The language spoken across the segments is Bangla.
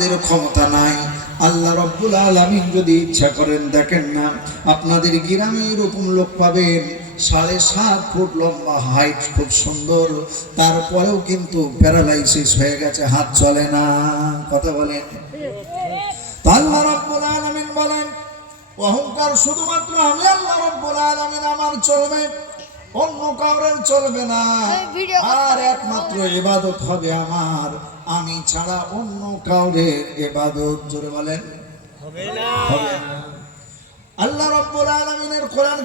আমাদের ক্ষমতা নাই। আল্লাহ রব্বুল আলমিন যদি ইচ্ছা করেন, দেখেন না, আপনাদের গ্রামে এরকম লোক পাবেন, সাড়ে সাত ফুট লম্বা হাইট খুব সুন্দর। তারপরেও কিন্তু প্যারালাইসিস হয়ে গেছে, হাত চলে না, কথা বলেন। আল্লাহ রব্বুল আলমিন বলেন, অহংকার শুধুমাত্র আমি আল্লাহ রব্বুল আলমিন আমার চলবে। অন্য কাউরের চলবে না। আর একমাত্র এবাদত হবে আমার। আমি ছাড়া অন্য কাউরে ইবাদত জোরে বলেন। হবে না। আল্লাহ রব্বুল আলামিনের কোরআন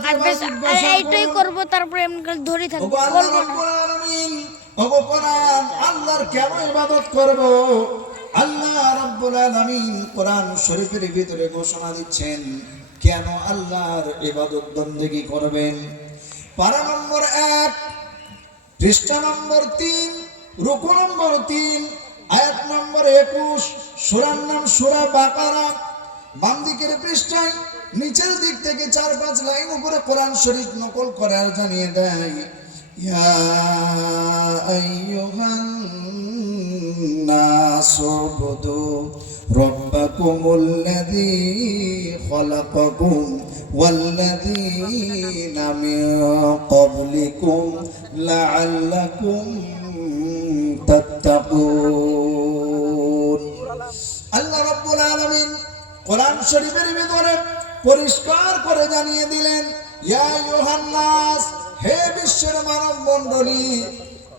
এইটাই করব তারপরে এমনি করে ধরে থাকব। আল্লাহ রব্বুল আলামিন ওগো কোরআন আল্লাহর কেন ইবাদত করব? আল্লাহ রব্বুল আলামিন কোরআন শরীফের ভিতরে ঘোষণা দিচ্ছেন কেন আল্লাহর ইবাদত বন্দেগী করবেন? পারা নম্বর এক, পৃষ্ঠা নম্বর তিন, রুকু নম্বর তিন, আয়াত নম্বর একুশ, সুরার নাম সুরা বাকারা। বাম দিকের পৃষ্ঠায় নিচের দিক থেকে চার পাঁচ লাইন উপরে কোরআন শরীফ নকল করে আর জানিয়ে দেয়, ইয়া না اعبدوا ربكم الذي خلقكم والذين من قبلكم لعلكم تتقون আল্লাহ রাব্বুল আলামিন কোরআন শরীফের ভিতরে পরিষ্কার করে জানিয়ে দিলেন ইয়া ইউহান্নাস হে বিশ্বের মানব মণ্ডলী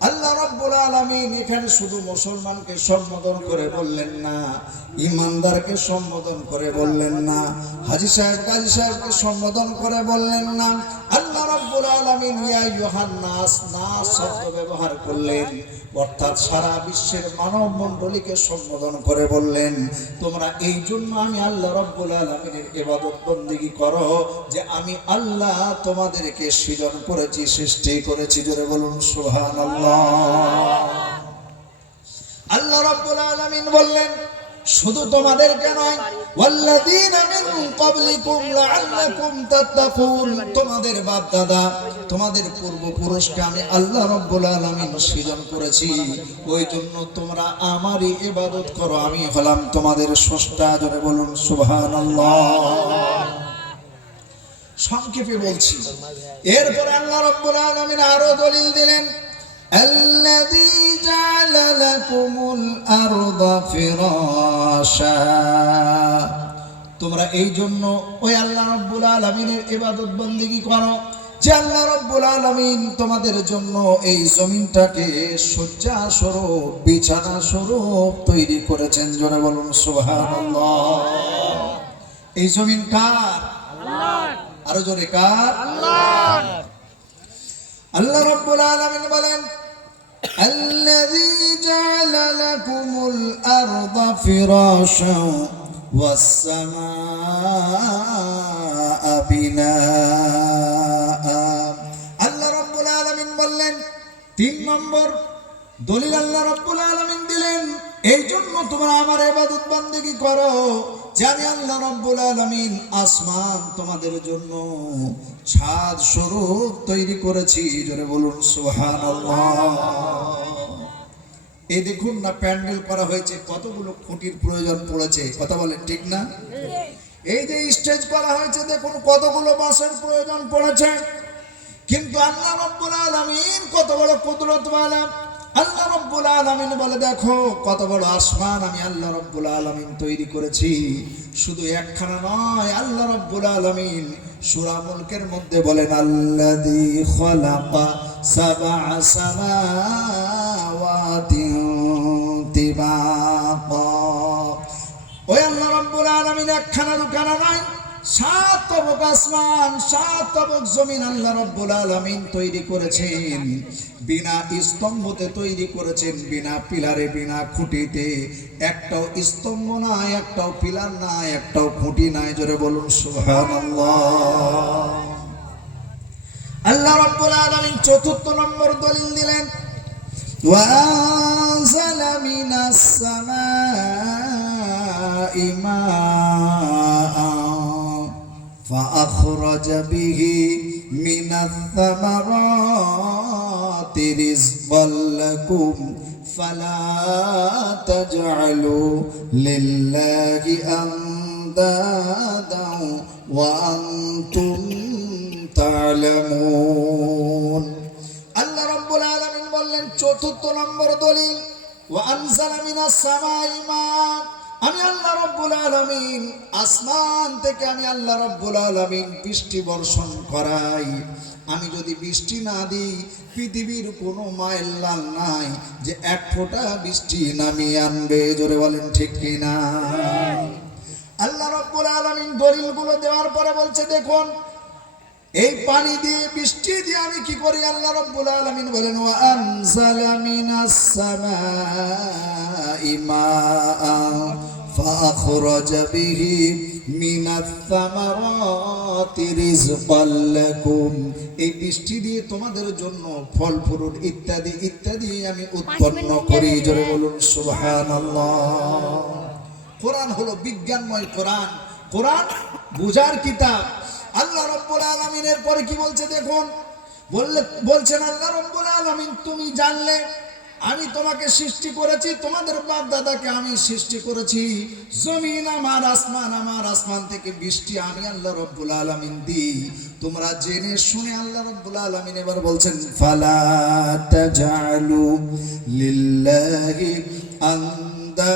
আল্লাহ রাব্বুল আলামিন এখানে শুধু মুসলমানকে সম্বোধন করে বললেন না, ইমানদারকে সম্বোধন করে বললেন না, হাজী সাহেব, গাজী সাহেবকে সম্বোধন করে বললেন না, আল্লাহ রাব্বুল আলামিন ইয়া ইউহান্নাস নাস শব্দ ব্যবহার করলেন, অর্থাৎ সারা বিশ্বের মানব মণ্ডলীকে সম্বোধন করে বললেন, তোমরা এই জন্য আমি আল্লাহ রব্বুল আলমিনের এবাদত বন্দিগি করো যে আমি আল্লাহ তোমাদেরকে সৃজন করেছি, সৃষ্টি করেছি। জোরে বলুন সুহান আল্লাহ রব্বুল আলমিন বললেন, শুধু তোমাদেরকে নয়, ওয়াল্লাযীনা মিন ক্বাবলিকুম লাআল্লাকুম তাত্তাকুন। তোমাদের বাপ দাদা তোমাদের পূর্বপুরুষকে আমি আল্লাহ রাব্বুল আলামিন সৃজন করেছি। ওই জন্য তোমরা আমারই ইবাদত করো, আমি হলাম তোমাদের স্রষ্টা। জোরে বলুন, সুবহানাল্লাহ। সংক্ষেপে বলছি, এরপর আল্লাহ রাব্বুল আলামিন আরও দলিল দিলেন الذي جعل لكم الأرض فراشا তোমরা এই জন্য ওই আল্লাহ রব্বুল আলমিনের ইবাদত বন্দিগি করো যে আল্লাহ রব্বুল আলমিন তোমাদের জন্য এই জমিনটাকে শয্যা স্বরূপ বিছানা স্বরূপ তৈরি করেছেন জোরে বলুন সুবহানাল্লাহ এই জমিন কার আরো জোরে কার আল্লাহ রাব্বুল আলামিন বলেন الذي جعل لكم الأرض فراشا والسماء بناء আল্লাহ রাব্বুল আলামিন বললেন তিন নম্বর দলিল আল্লাহ রাব্বুল আলামিন দিলেন এই জন্য তোমরা আমার ইবাদত বান্দেগি করো। জানি আল্লাহ রাব্বুল আলামিন আসমান তোমাদের জন্য ছাদ স্বরূপ তৈরি করেছি। জোরে বলুন, সুবহানাল্লাহ। এই দেখুন না, প্যান্ডেল করা হয়েছে, কতগুলো খুঁটির প্রয়োজন পড়েছে। কথা বলেন, ঠিক না? এই যে স্টেজ করা হয়েছে, দেখুন কতগুলো বাঁশের প্রয়োজন পড়েছে। কিন্তু আল্লাহ রব্বুল আলামিন কত বড় কুদরত ওয়ালা আল্লাহ রব্বুল আলামিন বলে, দেখো, কত বড় আসমান আমি আল্লাহ রব্বুল আলামিন তৈরি করেছি। শুধু একখানা নয়, আল্লাহ রব্বুল আলামিন সূরা মুলকের মধ্যে বলেন, আল্লাযী খালাকা সাবআ সামাওয়াতিন তিবাকা। ওই আল্লাহ রব্বুল আলামিন একখানা দুখানা নয় সাত তবক আসমান সাত তবক জমিন আল্লাহ রব্বুল আলামিন তৈরি করেছেন বিনা স্তম্ভতে তৈরি করেছেন বিনা পিলারে বিনা খুঁটিতে একটাও স্তম্ভ নাই একটাও পিলার নাই একটাও খুঁটি নাই জোরে বলুন সুবহানাল্লাহ আল্লাহ রব্বুল আলামিন চতুর্থ নম্বর দলিল দিলেন وأنزل من السماء ماء فأخرج به من الثمرات رزقا لكم فلا تجعلوا لله أندادا وأنتم تعلمون আল্লাহ রব্বুল আলামিন বললেন চতুর্থ নম্বর দলিল ওয়া আনজালা মিনাস সামাই মা আমি আল্লাহ রব্বুল আলামিন আসমান থেকে আমি আল্লাহ রব্বুল আলামিন বৃষ্টি বর্ষণ করাই। আমি যদি বৃষ্টি না দিই পৃথিবীর কোনো মায়ের লাল নাই যে এক ফোঁটা বৃষ্টি নামিয়ে আনবে। জোরে বলেন ঠিক কিনা? আল্লাহ রব্বুল আলামিন দলিলগুলো দেওয়ার পরে বলছে দেখুন এই পানি দিয়ে বৃষ্টি দিয়ে আমি কি করি আল্লাহ রব্বুল আলামিন বলেন ওয়া আনজালা মিনাস সামাই মাআ فأخرج به من الثمرات رزقا لكم এই বৃষ্টি দিয়ে তোমাদের জন্য ফল ফুরুট ইত্যাদি ইত্যাদি আমি উৎপন্ন করি জোরে বলুন সুবহানাল্লাহ কোরআন হলো বিজ্ঞানময় কোরআন কোরআন বুঝার কিতাব আল্লাহ রব্বুল আলমিনের পরে কি বলছে দেখুন? বললে, বলছেন, আল্লাহ রব্বুল আলমিন, তুমি জানলে, আমি তোমাকে সৃষ্টি করেছি, তোমাদের বাপ দাদাকে আমি সৃষ্টি করেছি। জমিন আমার, আসমান আমার, আসমান থেকে বৃষ্টি আমি আল্লাহ রব্বুল আলমিন দিই। তোমরা জেনে শুনে আল্লাহ রব্বুল আলমিন এবার বলছেন, ফালা লিল্লাহি আন্দা